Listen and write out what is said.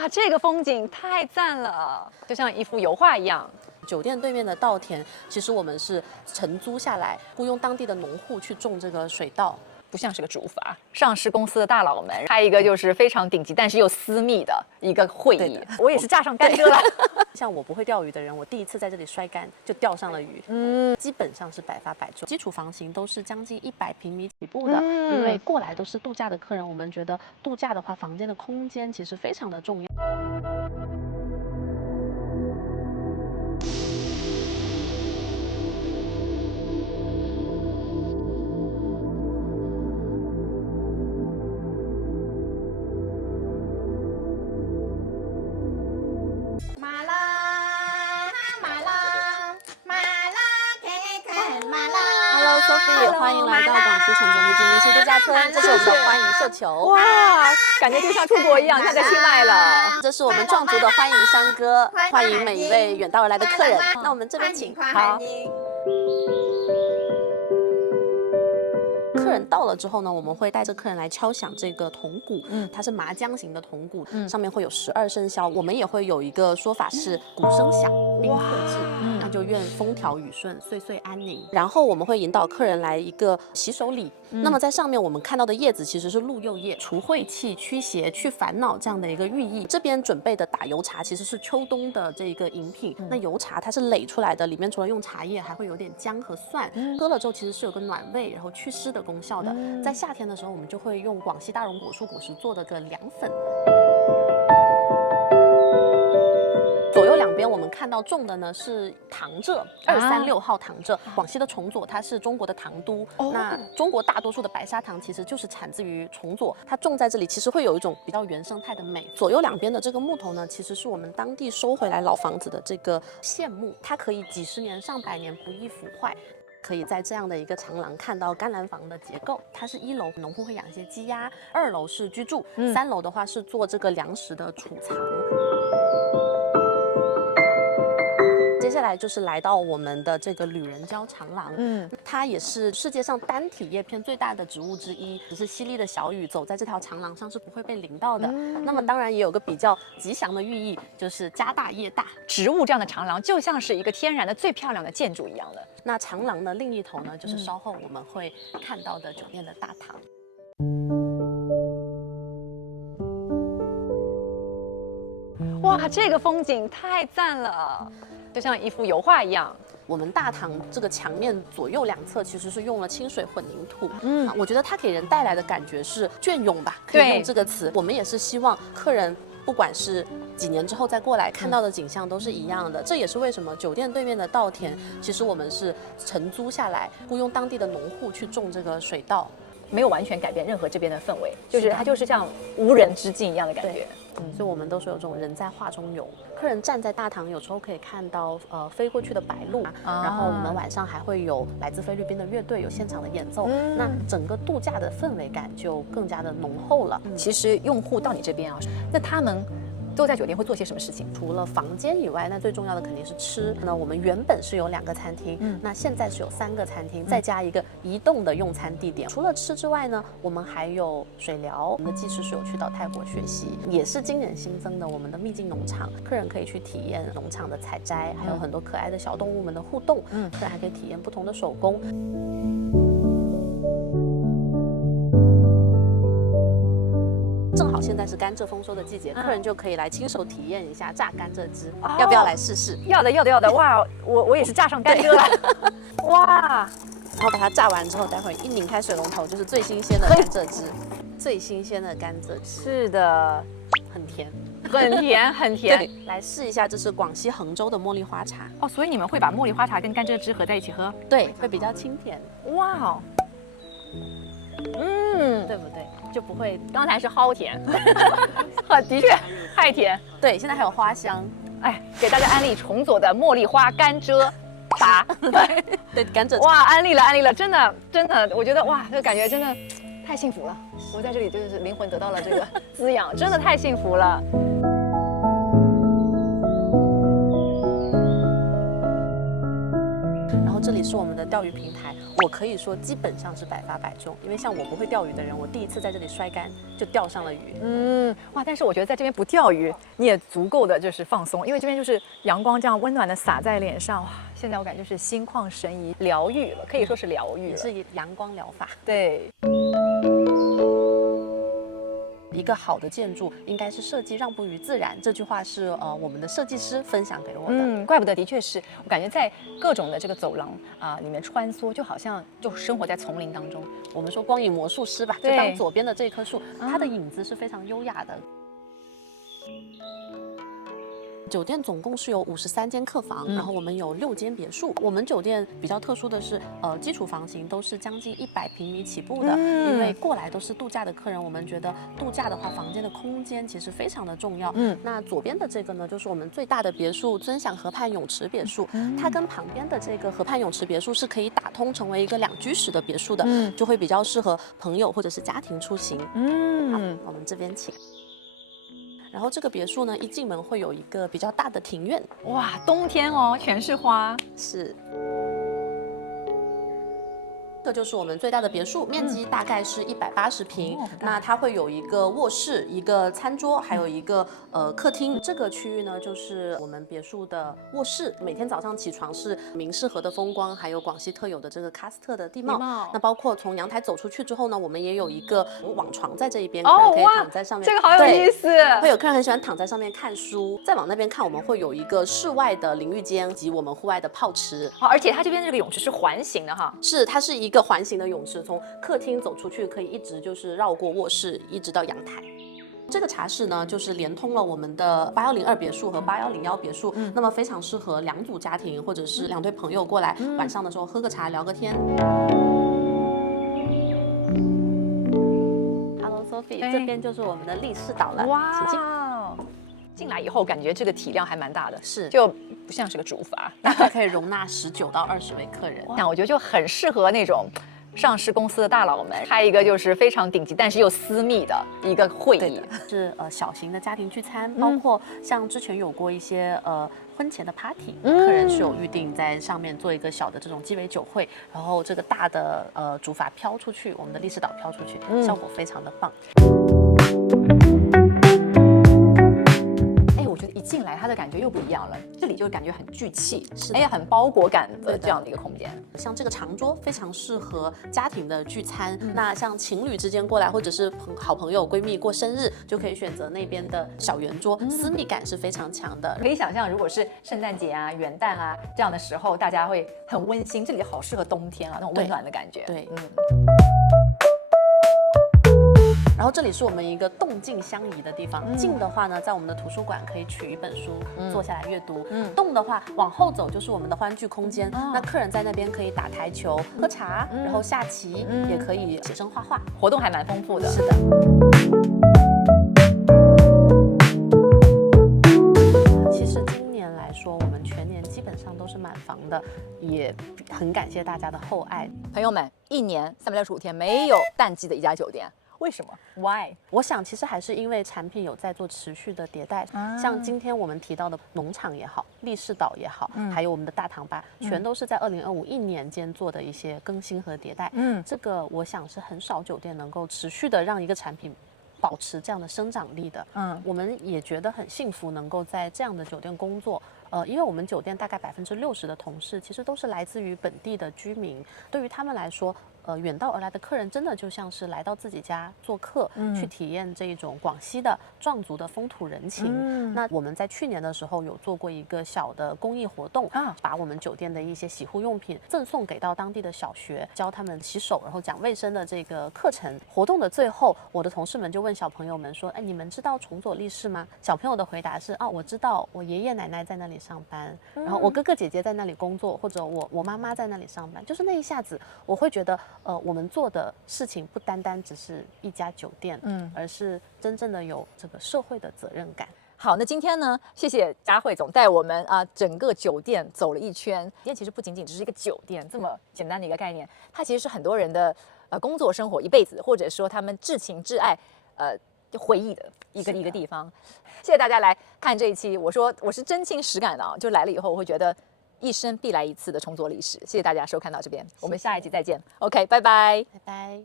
哇，这个风景太赞了，就像一幅油画一样。酒店对面的稻田，其实我们是承租下来，雇佣当地的农户去种这个水稻。不像是个主法，上市公司的大佬们开一个就是非常顶级，但是又私密的一个会议。我也是架上甘蔗了。像我不会钓鱼的人，我第一次在这里摔竿就钓上了鱼。基本上是百发百中。基础房型都是将近100平米起步的，因为过来都是度假的客人，我们觉得度假的话，房间的空间其实非常的重要。Sophie， 欢迎来到广西崇左秘境民宿度假村，这是我们的欢迎射球。哇，感觉就像出国一样，像在清迈了。这是我们壮族的欢迎山歌，欢迎每一位远道而来的客人。那我们这边请。好。客人到了之后呢，我们会带着客人来敲响这个铜鼓，它是麻将型的铜鼓，上面会有12声箫。我们也会有一个说法是鼓声响，宾客至，那就愿风调雨顺，岁岁安宁。然后我们会引导客人来一个洗手礼，那么在上面我们看到的叶子其实是鹿柚叶，除晦气、驱邪、去烦恼这样的一个寓意。这边准备的打油茶其实是秋冬的这个饮品，那油茶它是垒出来的，里面除了用茶叶，还会有点姜和蒜，喝了之后其实是有个暖胃，然后祛湿的功效的。在夏天的时候，我们就会用广西大榕果树果实做的个凉粉。左右两边我们看到种的呢是糖蔗，236号糖蔗。广西的崇左它是中国的糖都，那中国大多数的白砂糖其实就是产自于崇左，它种在这里其实会有一种比较原生态的美。左右两边的这个木头呢，其实是我们当地收回来老房子的这个现木，它可以几十年、上百年不易腐坏。可以在这样的一个长廊看到干栏房的结构，它是1楼，农户会养一些鸡鸭；2楼是居住，3楼的话是做这个粮食的储藏。接下来就是来到我们的这个旅人蕉长廊，它也是世界上单体叶片最大的植物之一，只是淅沥的小雨走在这条长廊上是不会被淋到的。那么当然也有个比较吉祥的寓意，就是家大业大。植物这样的长廊就像是一个天然的最漂亮的建筑一样的。那长廊的另一头呢，就是稍后我们会看到的酒店的大堂。哇，这个风景太赞了，就像一幅油画一样。我们大堂这个墙面左右两侧其实是用了清水混凝土，我觉得它给人带来的感觉是隽永吧，可以用这个词。我们也是希望客人不管是几年之后再过来看到的景象都是一样的，这也是为什么酒店对面的稻田，其实我们是承租下来，雇佣当地的农户去种这个水稻，没有完全改变任何这边的氛围，就是它就是像无人之境一样的感觉。所以我们都说有种人在画中游。客人站在大堂，有时候可以看到飞过去的白鹭，然后我们晚上还会有来自菲律宾的乐队有现场的演奏，那整个度假的氛围感就更加的浓厚了。其实用户到你这边啊，那他们都在酒店会做些什么事情？除了房间以外，那最重要的肯定是吃。那我们原本是有2个餐厅，那现在是有3个餐厅，再加一个移动的用餐地点。除了吃之外呢，我们还有水疗。我们的技师是有去到泰国学习，也是今年新增的我们的秘境农场，客人可以去体验农场的采摘，还有很多可爱的小动物们的互动。客人还可以体验不同的手工。正好现在是甘蔗丰收的季节，客人就可以来亲手体验一下榨甘蔗汁，要不要来试试？要的，要的，要的！哇，我也是榨上甘蔗了，哇！然后把它榨完之后，待会一拧开水龙头，就是最新鲜的甘蔗汁，最新鲜的甘蔗汁。是的，很甜，很甜，很甜。来试一下，这是广西衡州的茉莉花茶。哦，所以你们会把茉莉花茶跟甘蔗汁合在一起喝？对，会比较清甜。哇哦，对不对？就不会，刚才是齁甜，的确太甜。对，现在还有花香。哎，给大家安利崇左的茉莉花甘蔗茶。对，甘蔗茶。哇，安利了，安利了，真的，真的，我觉得哇，这感觉真的太幸福了。我在这里就是灵魂得到了这个滋养，真的太幸福了。然后这里是我们的钓鱼平台，我可以说基本上是百发百中，因为像我不会钓鱼的人，我第一次在这里摔竿就钓上了鱼。哇！但是我觉得在这边不钓鱼，你也足够的就是放松，因为这边就是阳光这样温暖的洒在脸上，哇！现在我感觉是心旷神怡，疗愈了，可以说是疗愈了，也是以阳光疗法。对。一个好的建筑应该是设计让步于自然，这句话是我们的设计师分享给我的。怪不得，的确是我感觉在各种的这个走廊里面穿梭，就好像就生活在丛林当中。我们说光影魔术师吧，就当左边的这棵树，它的影子是非常优雅的。酒店总共是有53间客房，然后我们有6间别墅。我们酒店比较特殊的是，基础房型都是将近100平米起步的，因为过来都是度假的客人，我们觉得度假的话，房间的空间其实非常的重要。那左边的这个呢，就是我们最大的别墅——尊享河畔泳池别墅，它跟旁边的这个河畔泳池别墅是可以打通成为一个2居室的别墅的，就会比较适合朋友或者是家庭出行。好，我们这边请。然后这个别墅呢，一进门会有一个比较大的庭院。哇，冬天哦，全是花。是。这就是我们最大的别墅，面积大概是180平。那它会有一个卧室、一个餐桌，还有一个客厅。这个区域呢，就是我们别墅的卧室。每天早上起床是明士河的风光，还有广西特有的这个喀斯特的地貌。那包括从阳台走出去之后呢，我们也有一个网床在这一边，客人可以躺在上面。这个好有意思。会有客人很喜欢躺在上面看书。再往那边看，我们会有一个室外的淋浴间及我们户外的泡池。而且它这边这个泳池是环形的哈。是，它是一个环形的泳池，从客厅走出去可以一直就是绕过卧室，一直到阳台。这个茶室呢，就是连通了我们的8102别墅和8101别墅，那么非常适合2组家庭或者是2对朋友过来，晚上的时候喝个茶聊个天。Hello Sophie，这边就是我们的立式岛了，请进。进来以后感觉这个体量还蛮大的，是就不像是个主阀，大概可以容纳19到20位客人。那我觉得就很适合那种上市公司的大佬们开一个就是非常顶级但是又私密的一个会议，是小型的家庭聚餐，包括像之前有过一些婚前的 party，客人是有预定在上面做一个小的这种鸡尾酒会，然后这个大的主阀飘出去，我们的立式岛飘出去，效果非常的棒。我觉得一进来它的感觉又不一样了，这里就感觉很聚气，也很包裹感的这样的一个空间。像这个长桌非常适合家庭的聚餐，那像情侣之间过来，或者是好朋友闺蜜过生日，就可以选择那边的小圆桌，私密感是非常强的。可以想象，如果是圣诞节啊、元旦啊这样的时候，大家会很温馨。这里好适合冬天啊，那种温暖的感觉。对。然后这里是我们一个动静相宜的地方。静的话呢，在我们的图书馆可以取一本书，坐下来阅读。动的话，往后走就是我们的欢聚空间。那客人在那边可以打台球、喝茶，然后下棋，也可以写生画画，活动还蛮丰富的。是的。其实今年来说，我们全年基本上都是满房的，也很感谢大家的厚爱。朋友们，一年365天没有淡季的一家酒店。为什么 ？Why？ 我想其实还是因为产品有在做持续的迭代，像今天我们提到的农场也好，立式岛也好，还有我们的大堂吧，全都是在20251年间做的一些更新和迭代。这个我想是很少酒店能够持续的让一个产品保持这样的生长力的。我们也觉得很幸福，能够在这样的酒店工作。因为我们酒店大概60%的同事其实都是来自于本地的居民，对于他们来说，远道而来的客人真的就像是来到自己家做客，去体验这种广西的壮族的风土人情。那我们在去年的时候有做过一个小的公益活动，把我们酒店的一些洗护用品赠送给到当地的小学，教他们洗手，然后讲卫生的这个课程。活动的最后，我的同事们就问小朋友们说：“哎，你们知道重左立式吗？”小朋友的回答是：“啊，我知道，我爷爷奶奶在那里上班，然后我哥哥姐姐在那里工作，或者我妈妈在那里上班。”就是那一下子，我会觉得，我们做的事情不单单只是一家酒店，而是真正的有这个社会的责任感。好，那今天呢，谢谢佳慧总带我们整个酒店走了一圈。酒店其实不仅仅只是一个酒店这么简单的一个概念，它其实是很多人的工作生活一辈子，或者说他们至情至爱回忆的一个地方。谢谢大家来看这一期，我说我是真情实感的啊，就来了以后我会觉得一生必来一次的重左历史。谢谢大家收看到这边，我们下一集再见。OK，拜拜。拜拜。